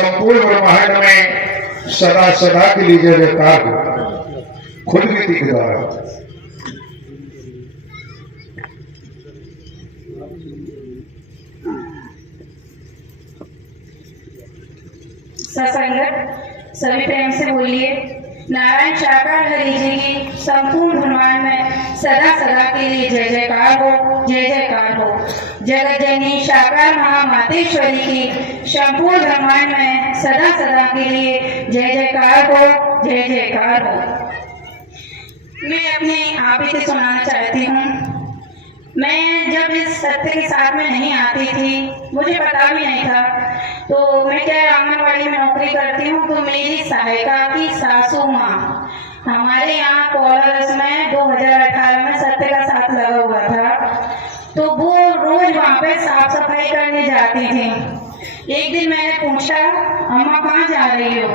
संपूर्ण ब्रह्मांड में सदा सदा के लिए जय जयकार हो। खुद भी के द्वारा सत्संगत सभी प्रेम से बोलिए। नारायण साकार हरि जी की संपूर्ण ब्रह्मांड में सदा सदा के लिए जय जयकार हो, जय जयकार हो। जगत जननी साकार महामातेश्वरी की संपूर्ण ब्रह्मांड में सदा सदा के लिए जय जयकार हो, जय जयकार हो। मैं अपने आप ही से सुनाना चाहती हूँ। मैं जब इस सत्य के साथ में नहीं आती थी, मुझे पता भी नहीं था, तो मैं क्या आंगनवाड़ी में नौकरी करती हूँ, तो मेरी सहायिका की सासू माँ हमारे यहाँ कोलारस में 2018 में सत्य का साथ लगा हुआ था, तो वो रोज वहाँ पे साफ सफाई करने जाती थी। एक दिन मैंने पूछा, अम्मा कहाँ जा रही हो?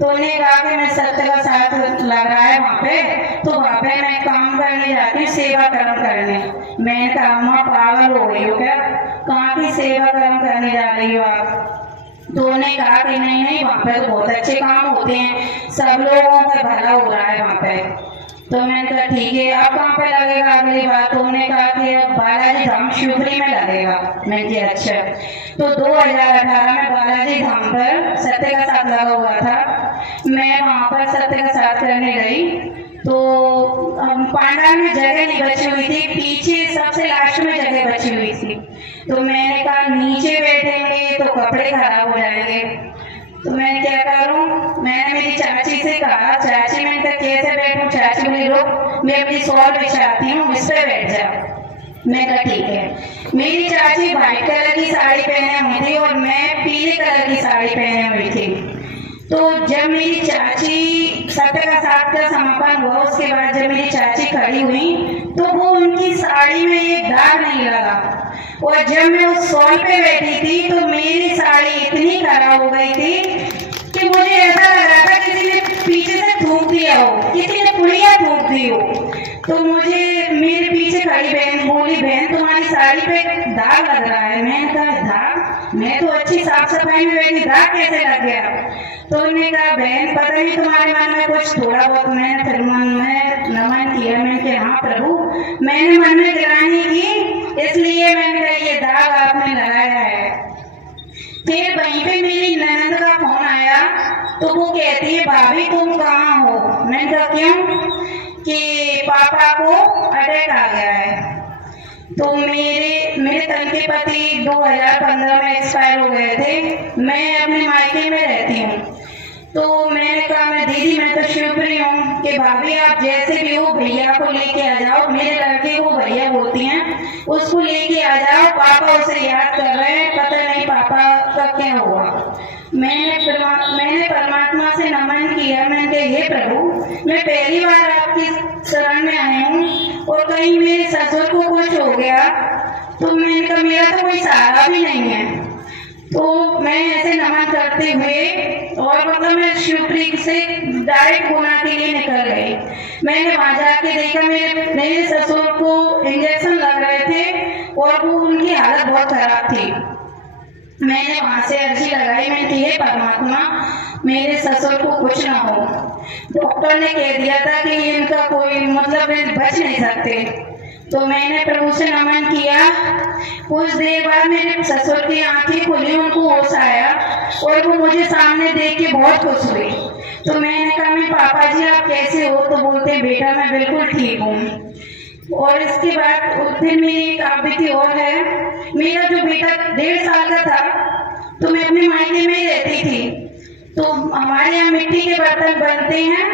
तो उन्हें कहा कि मैं सत्य का साथ लग रहा है वहाँ पे, तो वहाँ पे मैं काम करने जाती हूँ, सेवा कर्म करने। मैंने कहा अम्मा पागल हो गई हो क्या? कहाँ की सेवा कर्म करने जा रही हो आप? तो उन्होंने कहा कि नहीं नहीं, वहाँ पे तो बहुत अच्छे काम होते हैं, सब लोगों का भला हो रहा है वहाँ पे। तो मैंने कहा ठीक है, अब कहाँ पे लगेगा अगली बार? तो उन्होंने कहा कि अब बालाजी धाम शिवपुरी में लगेगा। मैंने कहा अच्छा। तो 2018 में बालाजी धाम पर सत्य का साथ लगा हुआ था। मैं वहाँ पर सत्य का साथ करने गई, तो पांडाल में जगह नहीं बची हुई थी, पीछे सबसे लास्ट में जगह बची हुई थी। तो मैंने कहा नीचे बैठेंगे तो कपड़े खराब हो जाएंगे, तो मैं क्या करूं? मैंने मेरी चाची से कहा, चाची मैंने कहा कैसे बैठूं? चाची बोली रुक, मैं अपनी शॉल बिछाती हूँ, उस पर बैठ जा। मैं कहा ठीक है। मेरी चाची व्हाइट कलर की साड़ी पहने हुई थी और मैं पीले कलर की साड़ी पहने हुई थी। तो जब मेरी चाची सत्य का साथ का समापन हुआ, उसके बाद जब मेरी चाची खड़ी हुई तो वो उनकी साड़ी में एक दाग नहीं लगा, और जब मैं उस शॉल पे बैठी थी तो मेरी साड़ी इतनी खराब हो गई थी कि मुझे ऐसा लग रहा था किसी ने पीछे से थूक दिया हो, किसी ने पुड़िया थूक दी हो। तो मुझे मेरे पीछे खड़ी बहन बोली, बहन तुम्हारी साड़ी पे दाग लग रहा है। मैंने कहा दाग? मैं तो अच्छी साफ सफाई में बैठी, दाग कैसे लग गया? तो उन्होंने कहा बहन पता नहीं तुम्हारे मन में कुछ थोड़ा बहुत। मैंने फिर मन में नमन किया, मैंने कहा हाँ प्रभु, मैंने मन में गिरानी की, इसलिए मैंने कहा ये दाग आपने लगाया है। फिर वहीं पे मेरी ननद का फोन आया, तो वो कहती है भाभी तुम कहाँ हो? मैंने कहा क्यों? कि पापा को अटैक आ गया है। तो मेरे तन के पति 2015 में एक्सपायर हो गए थे। मैं अपने मायके में रहती हूँ। तो मैंने कहा मैं दीदी मैं तो शिवपुरी हूँ, कि भाभी आप जैसे भी हो भैया को लेके आ जाओ, मेरे लड़के को भैया बोलती हैं, उसको लेके आ जाओ, पापा उसे याद कर रहे हैं, पता नहीं पापा का क्या हुआ। मैंने परमात्मा से नमन किया। मैंने कहा हे प्रभु, मैं पहली बार आपकी शरण में आई हूँ और कहीं मेरे ससुर को कुछ हो गया तो मैंने कहा मेरा तो कोई सहारा भी नहीं है। तो मैं ऐसे नमन करते हुए और मतलब मैं शिवपुरी से डायरेक्ट गुना के लिए निकल गई। मैंने वहां जाके देखा मेरे ससुर को इंजेक्शन लग रहे थे और वो उनकी हालत बहुत खराब थी। मैंने वहां से अर्जी लगाई, मैंने कहा हे परमात्मा मेरे ससुर को कुछ ना हो। डॉक्टर ने कह दिया था कि इनका कोई मतलब बच नहीं सकते। तो मैंने प्रभु से नमन किया। कुछ देर बाद मेरे ससुर की आंखें खुली, उनको होश आया और वो मुझे सामने देख के बहुत खुश हुई। तो मैंने कहा मैं पापा जी आप कैसे हो? तो बोलते बेटा मैं बिल्कुल ठीक हूँ। और इसके बाद फिर मेरी एक आपबीती और है। मेरा जो बेटा 1.5 साल का था तो मैं अपने मायके में ही रहती थी। तो हमारे यहाँ मिट्टी के बर्तन बनते हैं,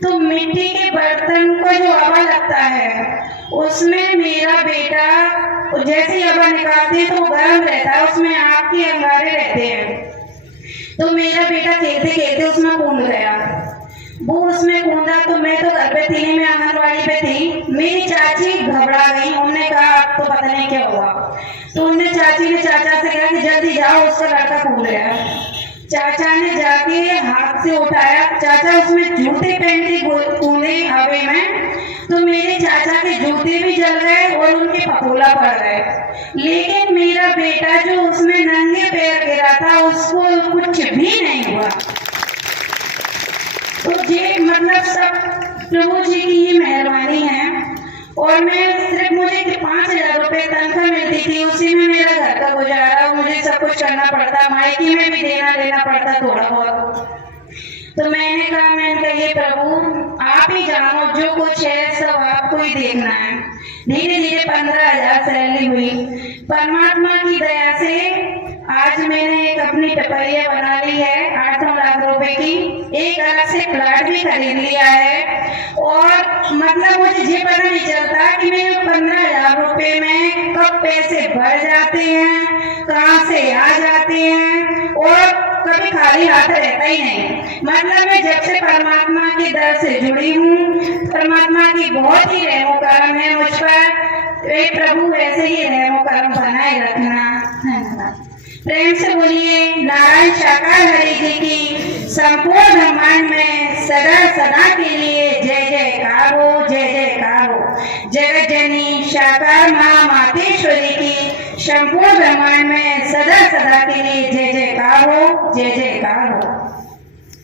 तो मिट्टी के बर्तन को जो हवा लगता है उसमें मेरा बेटा जैसे ही हवा निकालते हैं तो वो गर्म रहता है, उसमें आग के अंगारे रहते हैं। तो मेरा बेटा खेलते खेलते उसमें कूद गया। वो उसमें कूदा तो मैं तो घर पे थी, मैं आंगनवाड़ी पे थी। मेरी चाची घबरा गई, उन्होंने कहा अब तो पता नहीं क्या हुआ। तो उन्होंने चाची ने चाचा से कहा कि जल्दी जाओ उसका लड़का कूद गया। चाचा ने जाके हाथ से उठाया, चाचा उसमें जूते पहन के कूदे हवे में, तो मेरे चाचा के जूते भी जल गए और उनके फफोला पड़ गए। लेकिन मेरा बेटा जो उसमें नंगे पैर गिरा था उसको कुछ भी सब प्रभु जी की ही मेहरबानी है। और मैं सिर्फ मुझे 5,000 रुपए तनख्वाह मिलती थी, उसी में मेरा घर का गुजारा, मुझे सब कुछ करना पड़ता, मायके में भी देना पड़ता थोड़ा बहुत। तो मैंने कहा ये प्रभु आप ही जानो, जो कुछ है सब आपको ही देखना है। धीरे धीरे 15,000 सैलरी हुई। परमात्मा की दया से आज मैंने एक अपनी टपरिया बना ली है 8-9 लाख रुपए की, एक अलग से प्लाट भी खरीद लिया है। और मतलब मुझे ये पता नहीं चलता कि मेरे 15,000 रुपए में कब पैसे बढ़ जाते हैं, कहाँ से आ जाते हैं, और कभी खाली हाथ रहता ही नहीं। मतलब मैं जब से परमात्मा के दर से जुड़ी हूँ, परमात्मा की बहुत ही रहमो करम है मुझ पर। हे प्रभु ऐसे ही रहमो करम बनाए रखना। धन्यवाद। प्रेम से बोलिए नारायण साकार हरि जी की संपूर्ण ब्रह्मांड में सदा सदा के लिए जय जयकार हो, जय जयकार हो। जगत जननी साकार माँ मातेश्वरी की संपूर्ण ब्रह्मांड में सदा सदा के लिए जय जयकार हो, जय जयकार हो।